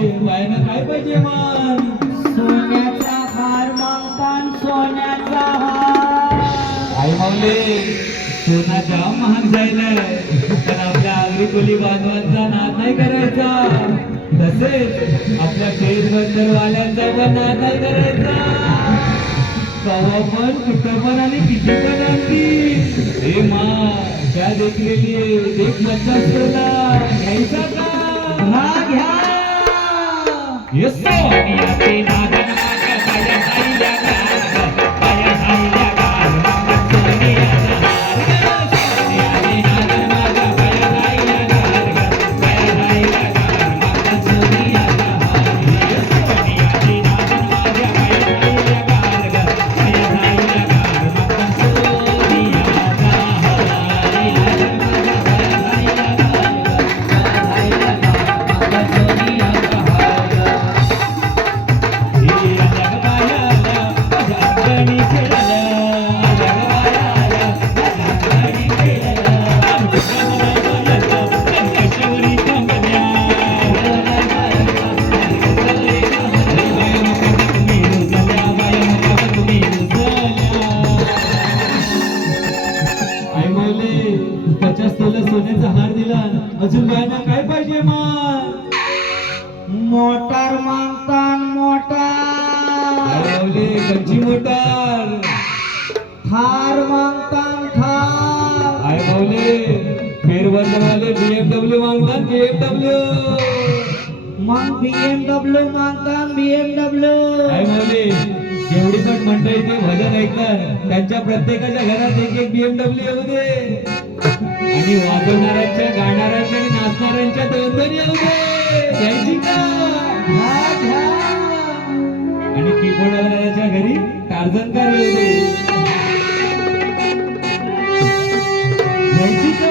बायना काय पाहिजे सोन्याचा हार मागतान सोन्याचा हार. आपल्या आगरी बांधवांचा नाद नाही करायचा. तसेच आपल्या वाल्यांचा पण नाद नाही करायचा. कवा पण कुठं पण आणि किती पण आणली. हे मा त्या देखलेली मच्छा घ्यायचा का? घ्या. येस आई पचास तोला सोन्याचा हार दिला. अजून बायना काय पाहिजे मग? मोटार मागतान मोटार. माऊली कंची मोटार. थार मागतान थार. आय माऊली फेरबंदरवाले बीएमडब्ल्यू मागतात बीएमडब्ल्यू मग बीएमडब्ल्यू मागतान बीएमडब्ल्यू आय माऊली जेवढी पण मंडळी ते भजन ऐकतात त्यांच्या प्रत्येकाच्या घरात एक एक बीएमडब्ल्यू येऊ दे. आणि वाजवणाऱ्यांच्या गाणाऱ्यांच्या आणि नाचणाऱ्यांच्या दोन दोन येऊ दे. आणि कीबोर्ड वाल्याच्या घरी टार्झनकार येऊ दे. घ्यायची का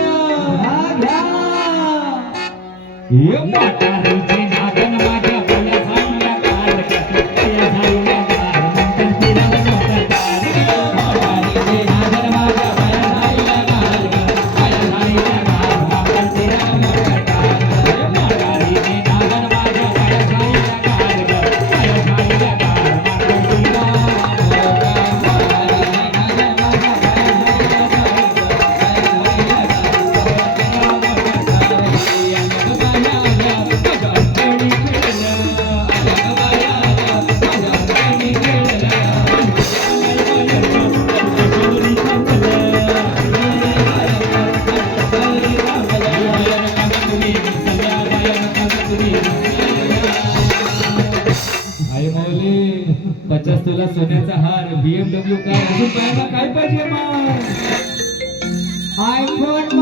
घ्या पचास तुला सोन्याचा हार बीएमडब्ल्यू कार. अजून पाहायला काय पाहिजे मग iPhone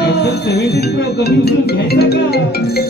iPhone seventeen pro coming soon घ्यायचा का?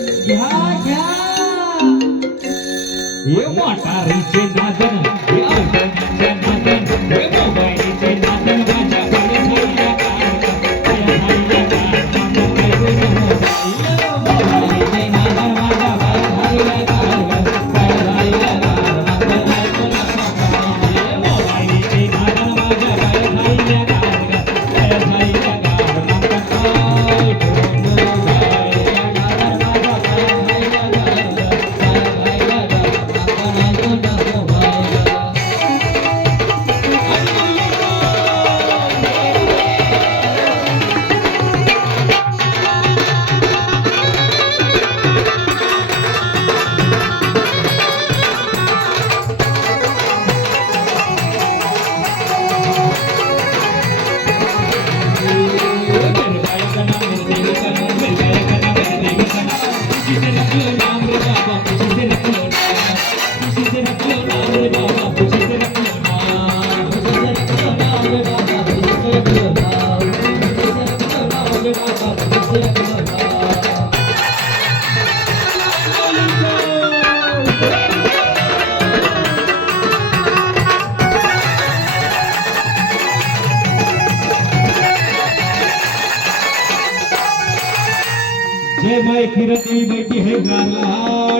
है भाई किरती बैठी है गाला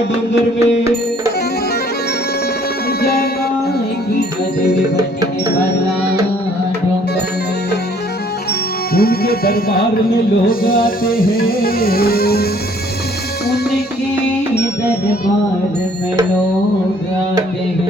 डोंगर में। उनके दरबार में लोग आते हैं। उनके दरबार में लोग आते हैं।